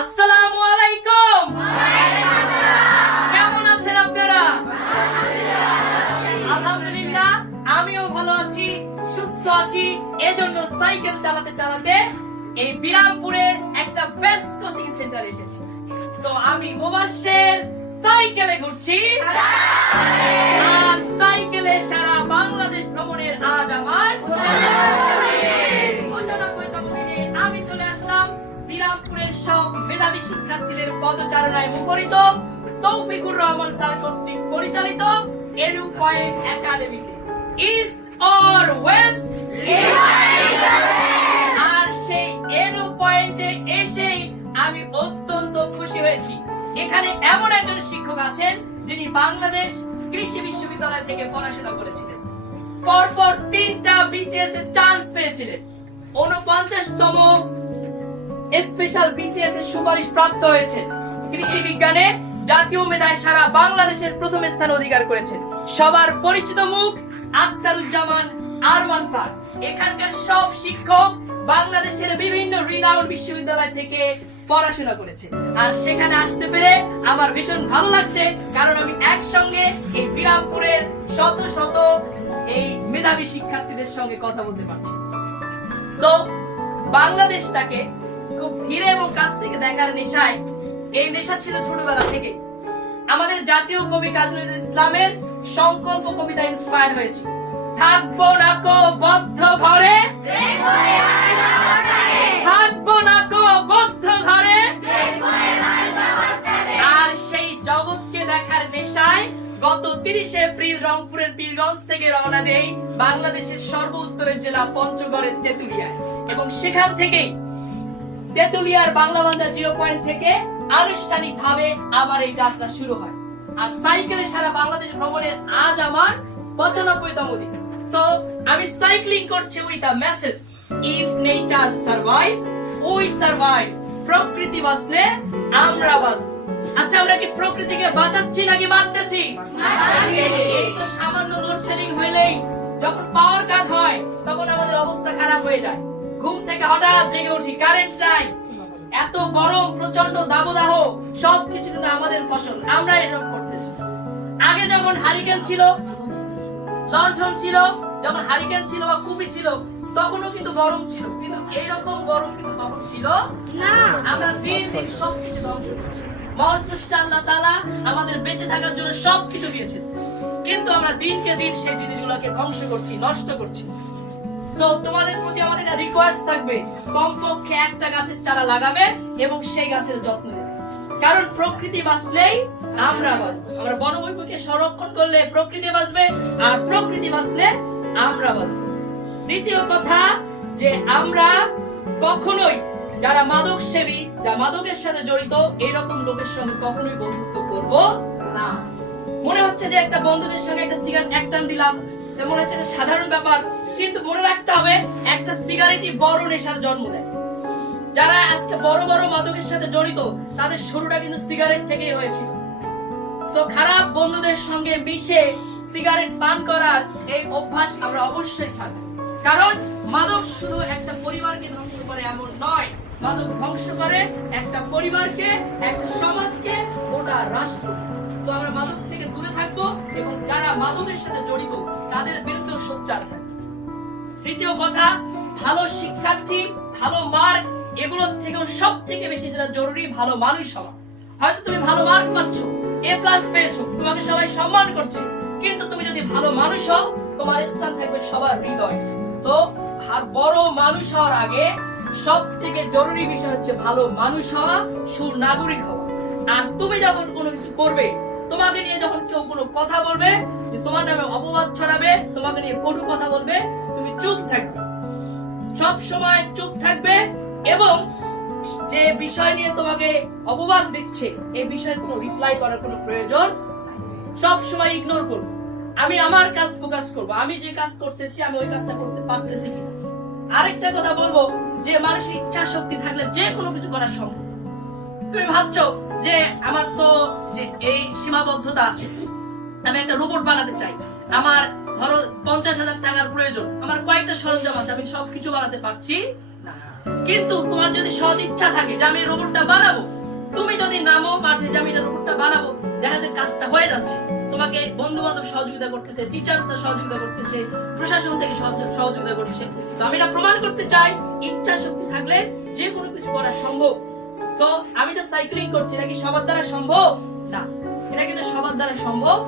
আসসালামু আলাইকুম। কেমন আছেন আপনারা? আলহামদুলিল্লাহ, আমিও ভালো আছি, সুস্থ আছি। এজন্য সাইকেল চালাতে চালাতে এই বিরামপুরের একটা বেস্ট কোচিং সেন্টারে এসেছি। তো আমি মুবাশশির সাইকেলে ঘুরছি, আর সাইকেলে সারা বাংলাদেশ ভ্রমণের আজ আমার 95তম দিনে আমি চলে আসলাম বিরামপুরের সব মেধাবী শিক্ষার্থীদের পদচারণায় মুখরিত তৌফিকুর রহমান স্যার কর্তৃক পরিচালিত এডু পয়েন্ট একাডেমিতে। ইস্ট অর ওয়েস্ট, আর সেই এডু পয়েন্টে এসেই আমি অত্যন্ত খুশি হয়েছি। এখানে এমন একজন শিক্ষক আছেন যিনি বাংলাদেশ কৃষি বিশ্ববিদ্যালয় থেকে পড়াশোনা করেছিলেন, পরপর 3টা বিসিএস এর চান্স পেয়েছিলেন, 49তম স্পেশাল বিসিএস এর সুপারিশ প্রাপ্ত হয়েছেন, কৃষি বিজ্ঞানে জাতীয় মেধায় সারা বাংলাদেশের প্রথম স্থান অধিকার করেছেন। সবার পরিচিত মুখ আখতারুজ্জামান আরমান স্যার। এখানকার সব শিক্ষক বাংলাদেশের বিভিন্ন রিনাউন্ড বিশ্ববিদ্যালয় থেকে পড়াশোনা করেছে, আর সেখানে আসতে পেরে আমার ভীষণ ভালো লাগছে, কারণ আমি একসঙ্গে এই বিরামপুরের শত শত এই মেধাবী শিক্ষার্থীদের সঙ্গে কথা বলতে পারছি। সো বাংলাদেশটাকে খুব ধীরে এবং কাছ থেকে দেখার নেশায়, এই নেশা ছিল ছোটবেলা থেকে। আমাদের জাতীয় কবি কাজী নজরুল ইসলামের সংকল্প কবিতা ইন্সপায়ার হয়েছে। থাকবো না কো বদ্ধ ঘরে, থাকবো না কো বদ্ধ ঘরে, আর সেই জগৎকে দেখার নেশায় গত 30 এপ্রিল রংপুরের পীরগঞ্জ থেকে রওনা দেই বাংলাদেশের সর্ব উত্তরের জেলা পঞ্চগড়ের তেতুলিয়ায়, এবং সেখান থেকেই তেতুলিয়ার বাংলা বান্ধা 0 পয়েন্ট থেকে আনুষ্ঠানিকভাবে আমার এই যাত্রা শুরু হয়। আর সাইকেলে সারা বাংলাদেশ ভ্রমণের আজ আমার 95তম দিন। সো আমি সাইক্লিং করছি with a message, if nature survives we survive. প্রকৃতি বাঁচলে আমরা বাঁচব। আচ্ছা, আমরা কি প্রকৃতিকে বাঁচাচ্ছি নাকি মারতেছি? এই তো সামান্য লোডশেডিং হইলেই, যখন পাওয়ার কাট হয় তখন আমাদের অবস্থা খারাপ হয়ে যায়। ঘুম থেকে হঠাৎ জেগে উঠি, কারেন্ট নাই, এত গরম, প্রচন্ড দাবদাহ, সবকিছু কিন্তু আমাদের ফসল, আমরা এসব করতেছি। আগে যখন হারিকেন ছিল, লণ্ঠন ছিল, যখন হারিকেন ছিল বা কুপি ছিল, তখনও কিন্তু গরম ছিল, কিন্তু এইরকম গরম কিন্তু তখন ছিল না। আমরা দিন দিন সবকিছু ধ্বংস করছি। মহান স্রষ্টা আল্লাহ তাআলা আমাদের বেঁচে থাকার জন্য সবকিছু দিয়েছেন, কিন্তু আমরা দিনকে দিন সেই জিনিসগুলোকে ধ্বংস করছি, নষ্ট করছি। সো তোমাদের প্রতি আমার একটা রিকোয়েস্ট থাকবে, কমপক্ষে একটা গাছের চারা লাগাবে এবং সেই গাছের যত্ন নেবে, কারণ প্রকৃতি বাঁচলেই আমরা বাঁচবো। আমরা বনভূমিকে সংরক্ষণ করলে প্রকৃতি বাঁচবে, আর প্রকৃতি বাঁচলে আমরা বাঁচবো। দ্বিতীয় কথা, যে আমরা কখনোই যারা মাদক সেবী, যারা মাদকের সাথে জড়িত, এরকম লোকের সঙ্গে কখনোই বন্ধুত্ব করব না। মনে হচ্ছে যে একটা বন্ধুদের সঙ্গে একটা সিগারেট এক টান দিলাম, মনে হচ্ছে যে সাধারণ ব্যাপার, কিন্তু মনে রাখতে হবে একটা সিগারেটই বড় নেশার জন্ম দেয়। যারা আজকে বড় বড় মাদকের সাথে জড়িত, তাদের শুরুটা কিন্তু সিগারেট থেকেই হয়েছিল। সো খারাপ বন্ধুদের সঙ্গে মিশে সিগারেট পান করার এই অভ্যাস আমরা অবশ্যই ছাড়ব, কারণ মাদক শুধু একটা পরিবারকে ধ্বংস করে এমন নয়, মাদক ধ্বংস করে একটা পরিবারকে, একটা সমাজকে, গোটা রাষ্ট্র। সো আমরা মাদক থেকে দূরে থাকবো, এবং যারা মাদকের সাথে জড়িত তাদের বিরুদ্ধে সোচ্চার থাকবো। তৃতীয় কথা, ভালো শিক্ষার্থী, ভালো মার্ক, এগুলোর থেকেও সব থেকে বেশি যেটা জরুরি, ভালো মানুষ হওয়া। হয়তো তুমি ভালো মার্ক পাচ্ছ, A+ পেয়েছো, তোমাকে সবাই সম্মান করছে, কিন্তু তুমি যদি ভালো মানুষ হও, তোমার স্থান থাকবে সবার হৃদয়। সো বড় মানুষ হওয়ার আগে সব থেকে জরুরি বিষয় হচ্ছে ভালো মানুষ হওয়া, সুনাগরিক হওয়া। আর তুমি যখন কোনো কিছু করবে, তোমাকে নিয়ে যখন কেউ কোনো কথা বলবে, যে তোমার নামে অপবাদ ছড়াবে, তোমাকে নিয়ে কটু কথা বলবে, তুমি চুপ থাকবে, সব সময় চুপ থাকবে, এবং যে বিষয় নিয়ে তোমাকে অপবাদ দিচ্ছে এই বিষয়ে কোনো রিপ্লাই করার কোনো প্রয়োজন সব সময় ইগনোর করব। আমি আমার কাজ ফোকাস করব, আমি যে কাজ করতেছি আমি ওই কাজটা করতে পারতেছি কিনা। আরেকটা কথা বলবো, যে মানুষের ইচ্ছা শক্তি থাকলে যে কোনো কিছু করা সম্ভব। তুমি ভাবছো যে আমার তো যে এই সীমাবদ্ধতা আছে, আমি একটা রোবট বানাতে চাই, আমার ধরো 50,000 টাকার প্রয়োজন, আমার কয়েকটা সরঞ্জাম আছে, আমি সবকিছু বানাতে পারছি না। কিন্তু তোমার যদি সৎ ইচ্ছা থাকে যে আমি রোবটটা বানাবো, তুমি যদি নামো মাঠে যে আমি রোবটটা বানাবো, দেখা যায় কাজটা হয়ে যাচ্ছে, তোমাকে বন্ধু বান্ধব সহযোগিতা করতেছে, টিচার্সরা সহযোগিতা করতেছে, প্রশাসন থেকে সহযোগিতা করতেছে। তো আমি এটা প্রমাণ করতে চাই ইচ্ছা শক্তি থাকলে যে কোনো কিছু করা সম্ভব। সো আমি তো সাইক্লিং করছি, এটা কি সবার দ্বারা সম্ভব না, এটা কিন্তু সবার দ্বারা সম্ভব।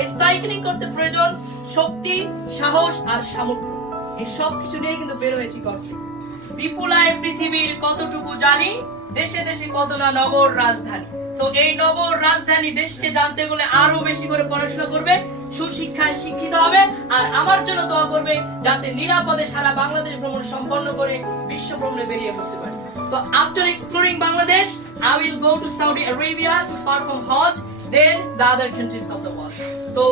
এই সাইক্লিং করতে প্রয়োজন শক্তি, সাহস আর সামর্থ্য, এই সব কিছু নিয়ে কিন্তু বের হয়েছি করতে। বিপুলায় পৃথিবীর কতটুকু জানি, দেশে দেশে কত না নগর রাজধানী। সো এই নগর রাজধানী দেশকে জানতে গেলে আরো বেশি করে পড়াশোনা করবে, সুশিক্ষায় শিক্ষিত হবে, আর আমার জন্য দোয়া করবে যাতে নিরাপদে সারা বাংলাদেশ ভ্রমণ সম্পন্ন করে বিশ্ব ভ্রমণে বেরিয়ে পড়তে পারে। So after exploring Bangladesh, I will go to Saudi Arabia to perform Hajj, then the other countries of the world. So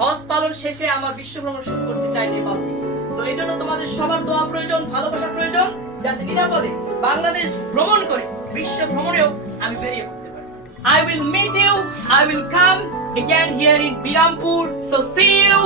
হজ পালন শেষে আমার বিশ্ব ভ্রমণ শুরু করতে চাই নেপাল থেকে। সো এই জন্য তোমাদের সবার দোয়া প্রয়োজন, ভালোবাসা প্রয়োজন, যাতে নিরাপদে বাংলাদেশ ভ্রমণ করে বিশ্ব ভ্রমণেও আমি বেরিয়ে পড়তে পারি। I will meet you, I will come again here in Birampur. So see you.